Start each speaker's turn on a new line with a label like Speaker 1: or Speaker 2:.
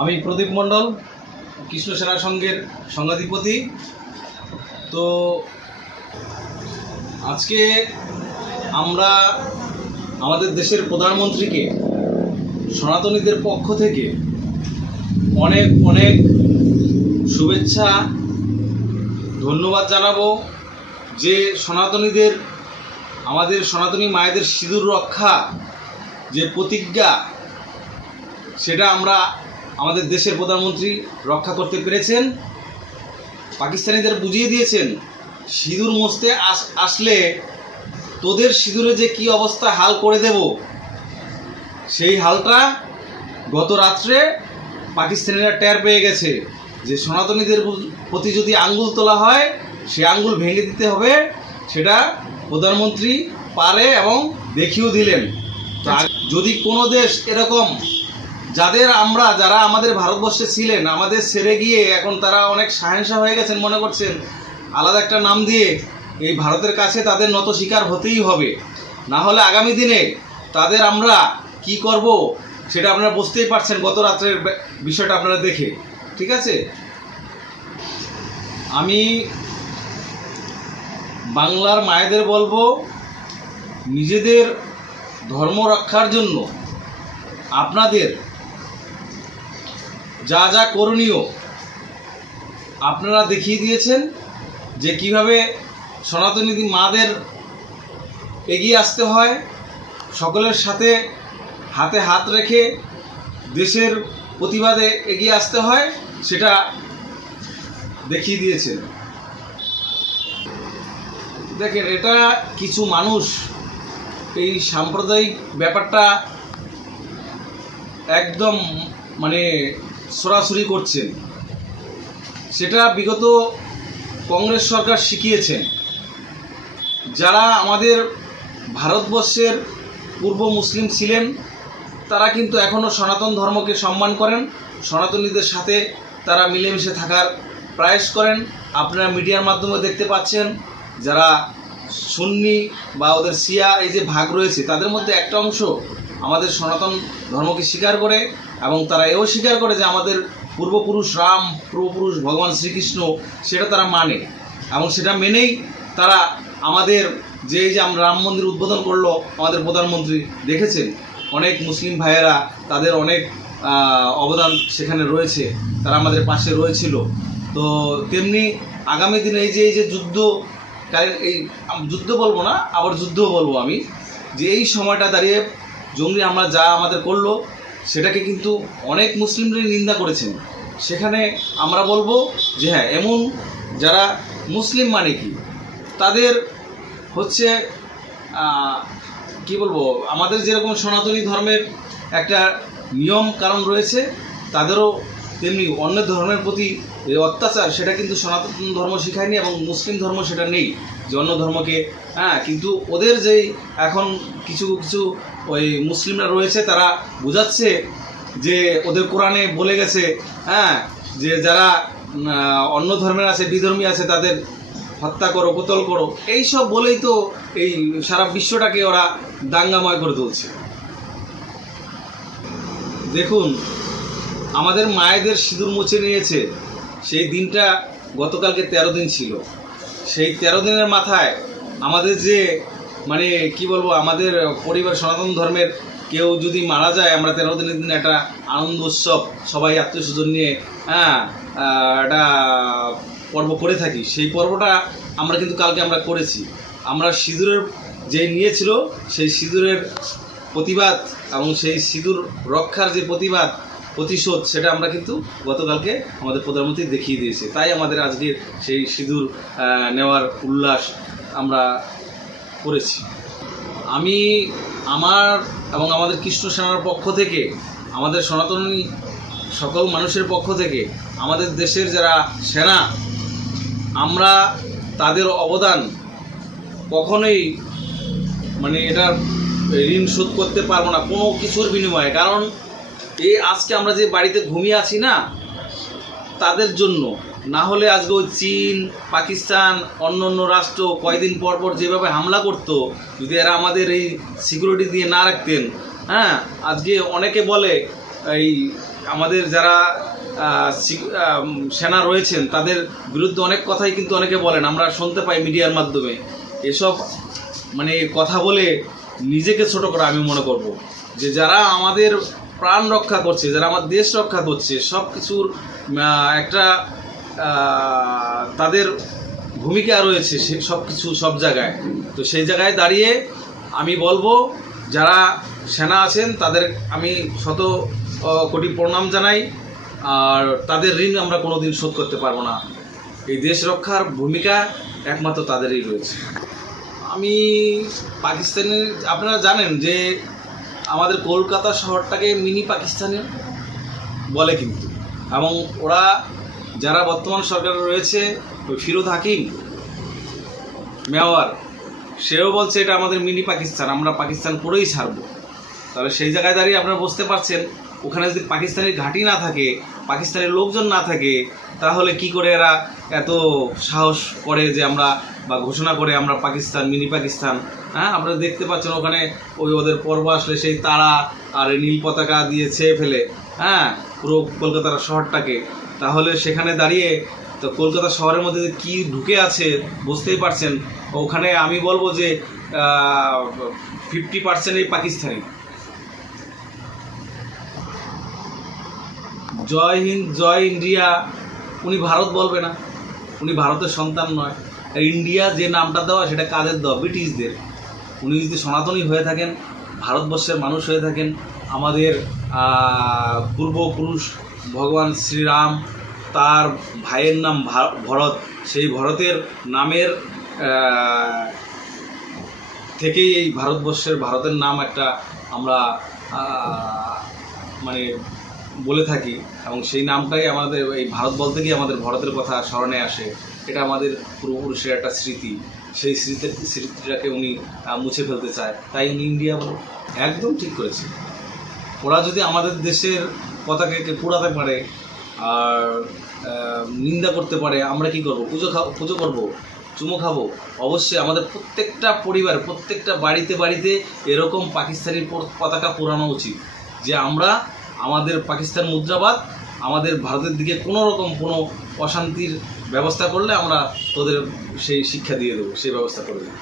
Speaker 1: আমি প্রদীপ মণ্ডল, কৃষ্ণ সেনা সংঘের সংঘাধিপতি। তো আজকে আমরা আমাদের দেশের প্রধানমন্ত্রীকে, সনাতনীদের পক্ষ থেকে অনেক অনেক শুভেচ্ছা, ধন্যবাদ জানাব যে সনাতনীদের, আমাদের সনাতনী মায়েদের সিঁদুর রক্ষা যে প্রতিজ্ঞা, সেটা আমরা আমাদের দেশের প্রধানমন্ত্রী রক্ষা করতে পেরেছেন। পাকিস্তানিদের বুঝিয়ে দিয়েছেন, সিঁদুর আস আসলে তোদের সিঁদুরে যে কি অবস্থা হাল করে দেব, সেই হালটা গত রাত্রে পাকিস্তানিরা টের পেয়ে গেছে যে সনাতনীদের প্রতি যদি আঙ্গুল তোলা হয়, সে আঙ্গুল ভেঙে দিতে হবে, সেটা প্রধানমন্ত্রী পারে এবং দেখিয়েও দিলেন। যদি কোনো দেশ এরকম যাদের আমরা, যারা আমাদের ভারতবর্ষে ছিলেন, আমাদের ছেড়ে গিয়ে এখন তারা অনেক সাহেংসা হয়ে গেছেন মনে করছেন। আলাদা একটা নাম দিয়ে এই ভারতের কাছে তাদের নত শিকার হতেই হবে। না হলে আগামী দিনে তাদের আমরা কি করব সেটা আপনারা বুঝতেই পারছেন গত রাত্রের বিষয়টা আপনারা দেখে। ঠিক আছে? আমি বাংলার মায়েদের বলব, নিজেদের ধর্ম রক্ষার জন্য আপনাদের যা যা করণীয়। আপনারা দেখিয়ে দিয়েছেন যে কীভাবে সনাতনী মাদের এগিয়ে আসতে হয়, সকলের সাথে হাতে হাত রেখে দেশের প্রতিবাদে এগিয়ে আসতে হয়, সেটা দেখিয়ে দিয়েছেন। দেখেন, এটা কিছু মানুষ, এই সাম্প্রদায়িক ব্যাপারটা একদম মানে সরাসরি করছেন। সেটা বিগত কংগ্রেস সরকার শিখিয়েছেন। যারা আমাদের ভারতবর্ষের পূর্ব মুসলিম ছিলেন, তারা কিন্তু এখনও সনাতন ধর্মকে সম্মান করেন। সনাতনীদের সাথে তারা মিলেমিশে থাকার প্রয়াস করেন। আপনারা মিডিয়ার মাধ্যমে দেখতে পাচ্ছেন, যারা সুন্নি বা ওদের সিয়া এই যে ভাগ রয়েছে, তাদের মধ্যে একটা অংশ আমাদের সনাতন ধর্মকে স্বীকার করে এবং তারা এও স্বীকার করে যে আমাদের পূর্বপুরুষ রাম, পূর্বপুরুষ ভগবান শ্রীকৃষ্ণ, সেটা তারা মানে। এবং সেটা মেনেই তারা আমাদের যে এই যে আমরা রাম মন্দির উদ্বোধন করল, আমাদের প্রধানমন্ত্রী দেখেছেন। অনেক মুসলিম ভাইয়েরা তাদের অনেক অবদান সেখানে রয়েছে। তারা আমাদের পাশে রয়েছিল। তো তেমনি আগামী দিনে এই যে এই যে যুদ্ধ এই, যুদ্ধ বলব না, আবার যুদ্ধ বলব আমি, যে এই সময়টা দাঁড়িয়ে জঙ্গি আমরা যা আমাদের করল, সেটাকে কিন্তু অনেক মুসলিমরাই নিন্দা করেছেন। সেখানে আমরা বলব যে হ্যাঁ এমন যারা মুসলিম মানে কি? তাদের হচ্ছে কি বলব, আমাদের যেরকম সনাতনী ধর্মের একটা নিয়ম কারণ রয়েছে, তাদেরও তেমনি অন্য ধর্মের প্রতি যে অত্যাচার, সেটা কিন্তু সনাতন ধর্ম শেখায়নি এবং মুসলিম ধর্ম সেটা নেই যে অন্য ধর্মকে। হ্যাঁ কিন্তু ওদের যেই এখন কিছু কিছু ওই মুসলিমরা রয়েছে, তারা বোঝাচ্ছে যে ওদের কোরআনে বলে গেছে হ্যাঁ যে যারা অন্য ধর্মের আছে, বিধর্মী আছে, তাদের হত্যা করো, কোতল করো, এই সব বলেই তো এই সারা বিশ্বটাকে ওরা দাঙ্গাময় করে তুলছে। দেখুন আমাদের মায়েদের সিঁদুর মুছে নিয়েছে। সেই দিনটা গতকালকে তেরো দিন ছিল। সেই তেরো দিনের মাথায় আমাদের যে মানে কি বলব, আমাদের পরিবার, সনাতন ধর্মের কেউ যদি মারা যায়, আমরা তেরো দিনের দিন একটা আনন্দ উৎসব সবাই আত্মীয় স্বজন নিয়ে হ্যাঁ একটা পর্ব করে থাকি। সেই পর্বটা আমরা কিন্তু কালকে আমরা করেছি। আমরা সিঁদুরের যে নিয়েছিল, সেই সিঁদুরের প্রতিবাদ এবং সেই সিঁদুর রক্ষার যে প্রতিবাদ প্রতিশোধ সেটা আমরা কিন্তু গতকালকে আমাদের প্রধানমন্ত্রী দেখিয়ে দিয়েছে। তাই আমাদের আজকের সেই সিঁদুর নেওয়ার উল্লাস আমরা করেছি। আমি আমার এবং আমাদের কৃষ্ণ সেনার পক্ষ থেকে, আমাদের সনাতনী সকল মানুষের পক্ষ থেকে, আমাদের দেশের যারা সেনা, আমরা তাদের অবদান কখনোই মানে এটা ঋণ শোধ করতে পারব না কোনো কিছুর বিনিময়ে। কারণ এই আজকে আমরা যে বাড়িতে ঘুমিয়ে আছি না, তাদের জন্য। না হলে আজকে ওই চীন, পাকিস্তান, অন্য অন্য রাষ্ট্র কয়দিন পর পর যেভাবে হামলা করতো, যদি এরা আমাদের এই সিকিউরিটি দিয়ে না রাখতেন হ্যাঁ? আজকে অনেকে বলে, এই আমাদের যারা সেনা রয়েছেন, তাদের বিরুদ্ধে অনেক কথাই কিন্তু অনেকে বলেন, আমরা শুনতে পাই মিডিয়ার মাধ্যমে। এসব মানে কথা বলে নিজেকে ছোট করা আমি মনে করব। যে যারা আমাদের প্রাণ রক্ষা করছে, যারা আমার দেশ রক্ষা করছে সব কিছুর একটা তাদের ভূমিকা রয়েছে সে সব কিছু সব জায়গায়। তো সেই জায়গায় দাঁড়িয়ে আমি বলব, যারা সেনা আছেন, তাদের আমি শত কোটি প্রণাম জানাই, আর তাদের ঋণ আমরা কোনো দিন শোধ করতে পারব না। এই দেশ রক্ষার ভূমিকা একমাত্র তাদেরই রয়েছে। আমি পাকিস্তানের, আপনারা জানেন যে আমাদের কলকাতা শহরটাকে মিনি পাকিস্তানের বলে কিন্তু। এবং ওরা যারা বর্তমান সরকারে রয়েছে, ওই ফিরোদ হাকিম, মেওয়ার, সেও বলছে এটা আমাদের মিনি পাকিস্তান, আমরা পাকিস্তান করেই ছাড়বো। তাহলে সেই জায়গায় দাঁড়িয়ে আপনারা বুঝতে পারছেন, ওখানে যদি পাকিস্তানের ঘাঁটি না থাকে, পাকিস্তানের লোকজন না থাকে, তাহলে কি করে এরা এত সাহস করে যে আমরা বা ঘোষণা করে আমরা পাকিস্তান, মিনি পাকিস্তান হ্যাঁ আপনারা দেখতে পাচ্ছেন ওখানে ওই ওদের পর্ব আসলে সেই তারা আর নীল পতাকা দিয়ে ছেয়ে ফেলে। হ্যাঁ পুরো কলকাতার শহরটাকে। তাহলে সেখানে দাঁড়িয়ে তো কলকাতা শহরের মধ্যে যে কী ঢুকে আছে বুঝতেই পারছেন। ওখানে আমি বলব যে ফিফটি পার্সেন্টই পাকিস্তানি। জয় হিন্দ, জয় ইন্ডিয়া, উনি ভারত বলবে না। উনি ভারতের সন্তান নয়। ইন্ডিয়া যে নামটা দেওয়া সেটা কাদের দেওয়া? ব্রিটিশদের। উনি যদি সনাতনী হয়ে থাকেন, ভারতবর্ষের মানুষ হয়ে থাকেন, আমাদের পূর্বপুরুষ ভগবান শ্রীরাম, তার ভাইয়ের নাম ভরত, সেই ভরতের নামের থেকেই এই ভারতবর্ষের, ভারতের নাম একটা আমরা মানে বলে থাকি। এবং সেই নামটাই আমাদের এই ভারত বলতে গিয়ে আমাদের ভারতের কথা স্মরণে আসে। এটা আমাদের পূর্বপুরুষের একটা স্মৃতি। সেই স্মৃতি, স্মৃতিটাকে উনি মুছে ফেলতে চায়। তাই উনি ইন্ডিয়া একদম ঠিক করেছে। ওরা যদি আমাদের দেশের পতাকাকে পোড়াতে পারে আর নিন্দা করতে পারে, আমরা কি করব? পুজো খাব পুজো করব, চুমো খাব? অবশ্যই আমাদের প্রত্যেকটা পরিবার, প্রত্যেকটা বাড়িতে বাড়িতে এরকম পাকিস্তানি পতাকা পোড়ানো উচিত। যে আমরা আমাদের পাকিস্তান মুদ্রাবাদ আমাদের ভারতের দিকে কোনো রকম কোনো অশান্তির ব্যবস্থা করলে আমরা তোদের সেই শিক্ষা দিয়ে দেবো, সেই ব্যবস্থা করে দেবো।